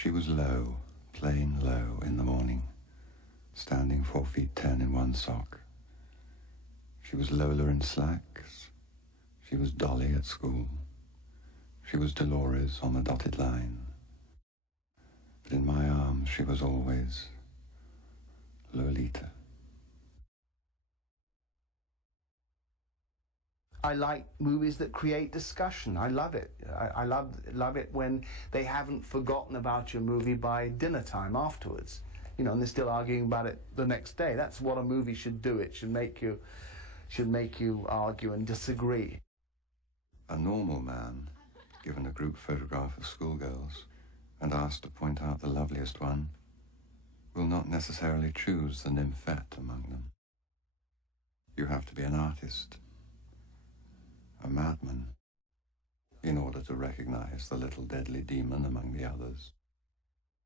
She was low, plain low in the morning, standing 4 feet 10 in one sock. She was Lola in slacks. She was Dolly at school. She was Dolores on the dotted line. But in my arms she was always Lolita. I like movies that create discussion. I love it. I love it when they haven't forgotten about your movie by dinner time afterwards. You know, and they're still arguing about it the next day. That's what a movie should do. It should make you argue and disagree. A normal man, given a group photograph of schoolgirls and asked to point out the loveliest one, will not necessarily choose the nymphette among them. You have to be an artist, a madman, in order to recognize the little deadly demon among the others.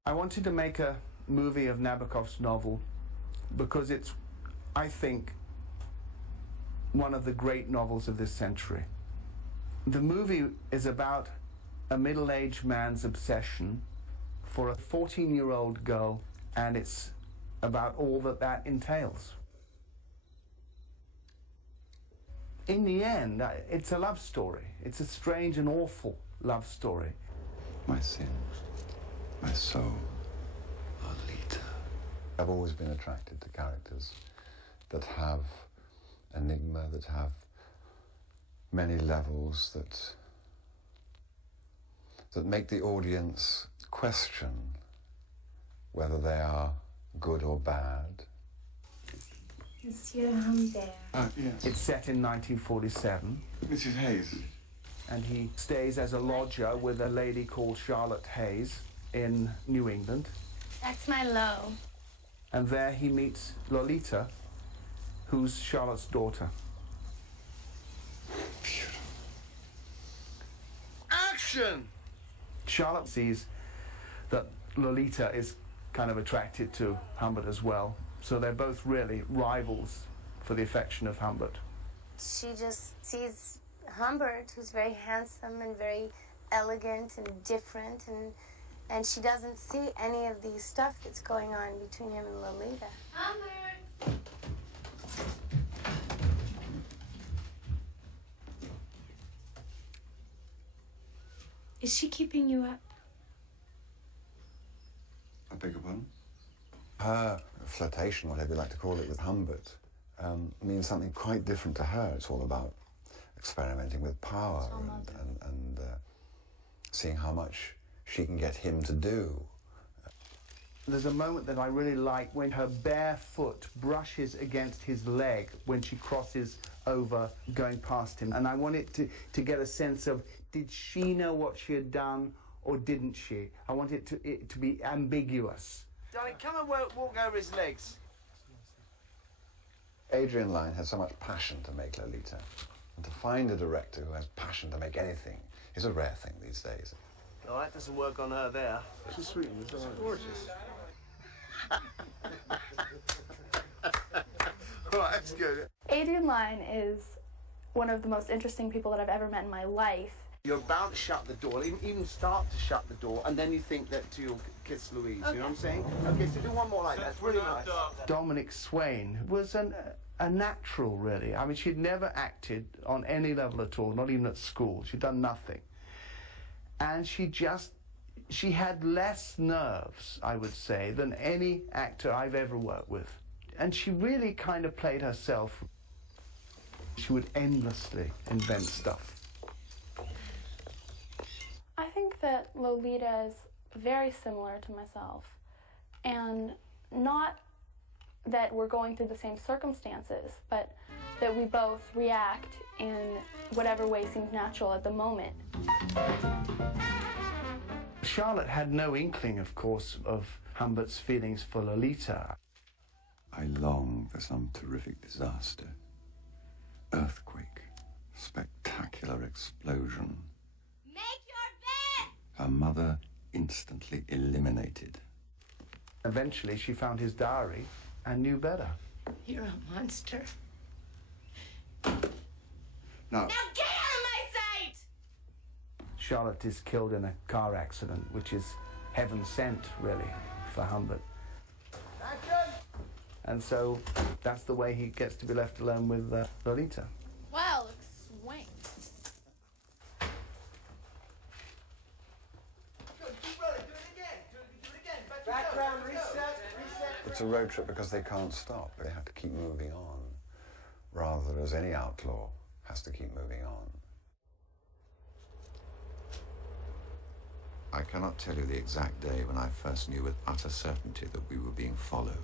I wanted to make a movie of Nabokov's novel because it's, I think, one of the great novels of this century. The movie is about a middle-aged man's obsession for a 14-year-old girl, and it's about all that entails. In the end, it's a love story. It's a strange and awful love story. My sin, my soul, Lolita. I've always been attracted to characters that have enigma, that have many levels, that make the audience question whether they are good or bad. Monsieur Humbert. Yes. It's set in 1947. Mrs. Hayes. And he stays as a lodger with a lady called Charlotte Hayes in New England. That's my low. And there he meets Lolita, who's Charlotte's daughter. Beautiful. Action! Charlotte sees that Lolita is kind of attracted to Humbert as well. So they're both really rivals for the affection of Humbert. She just sees Humbert, who's very handsome and very elegant and different, and she doesn't see any of the stuff that's going on between him and Lolita. Humbert! Is she keeping you up? I beg your pardon? Her flirtation, whatever you like to call it, with Humbert means something quite different to her. It's all about experimenting with power and seeing how much she can get him to do. There's a moment that I really like when her bare foot brushes against his leg when she crosses over going past him. And I wanted to get a sense of, did she know what she had done or didn't she? I want it to be ambiguous. Darling, come and walk over his legs. Adrian Lyne had so much passion to make Lolita. And to find a director who has passion to make anything is a rare thing these days. Oh, that doesn't work on her there. She's sweet. It's gorgeous. All right, that's good. Adrian Lyne is one of the most interesting people that I've ever met in my life. You're about to shut the door, even start to shut the door, and then you think that you'll kiss Louise, Okay. You know what I'm saying? Okay, so do one more like that, it's really nice. Dominic Swain was a natural, really. I mean, she'd never acted on any level at all, not even at school. She'd done nothing. And she had less nerves, I would say, than any actor I've ever worked with. And she really kind of played herself. She would endlessly invent stuff. I think that Lolita is very similar to myself, and not that we're going through the same circumstances, but that we both react in whatever way seems natural at the moment. Charlotte had no inkling, of course, of Humbert's feelings for Lolita. I long for some terrific disaster. Earthquake, spectacular explosion. Make your bed! Her mother instantly eliminated. Eventually, she found his diary and knew better. You're a monster. Now, Now get out of my sight! Charlotte is killed in a car accident, which is heaven sent, really, for Humbert. And so that's the way he gets to be left alone with Lolita. Well, swing. Background reset. It's a road trip because they can't stop. They have to keep moving on, rather as any outlaw has to keep moving on. I cannot tell you the exact day when I first knew with utter certainty that we were being followed.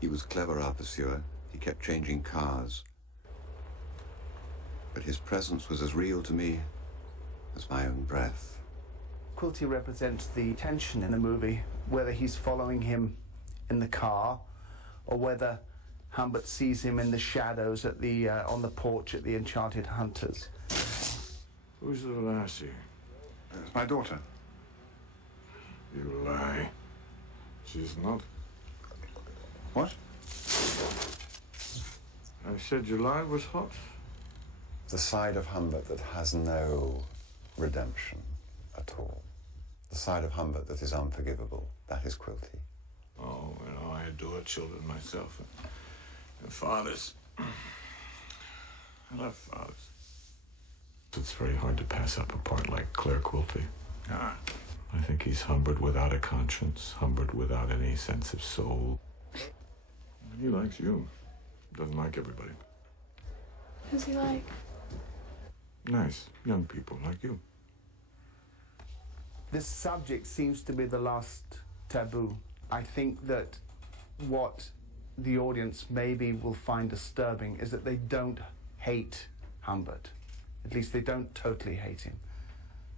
He was clever, our pursuer. He kept changing cars. But his presence was as real to me as my own breath. Quilty represents the tension in the movie, whether he's following him in the car or whether Humbert sees him in the shadows at the on the porch at the Enchanted Hunters. Who's the lassie? It's my daughter. You lie. She's not. What? I said July was hot. The side of Humbert that has no redemption at all. The side of Humbert that is unforgivable. That is Quilty. Oh, I adore children myself. And fathers. I love fathers. It's very hard to pass up a part like Claire Quilty. I think he's Humbert without a conscience, Humbert without any sense of soul. He likes you. Doesn't like everybody. Who's he like? Nice, young people like you. This subject seems to be the last taboo. I think that what the audience maybe will find disturbing is that they don't hate Humbert. At least they don't totally hate him.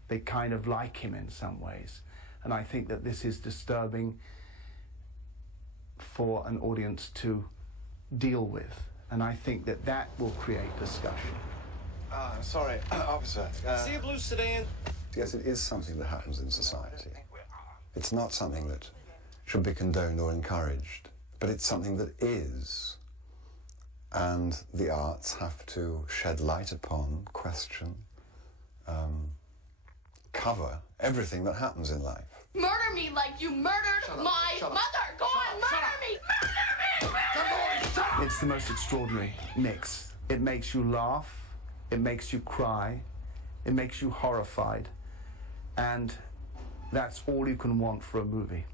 They kind of like him in some ways. And I think that this is disturbing for an audience to deal with. And I think that that will create discussion. Sorry, officer. See a blue sedan? Yes, it is something that happens in society. It's not something that should be condoned or encouraged, but it's something that is. And the arts have to shed light upon, question, cover everything that happens in life. Murder me like you murdered my mother! Go on, murder me! Murder me! It's the most extraordinary mix. It makes you laugh, it makes you cry, it makes you horrified, and that's all you can want for a movie.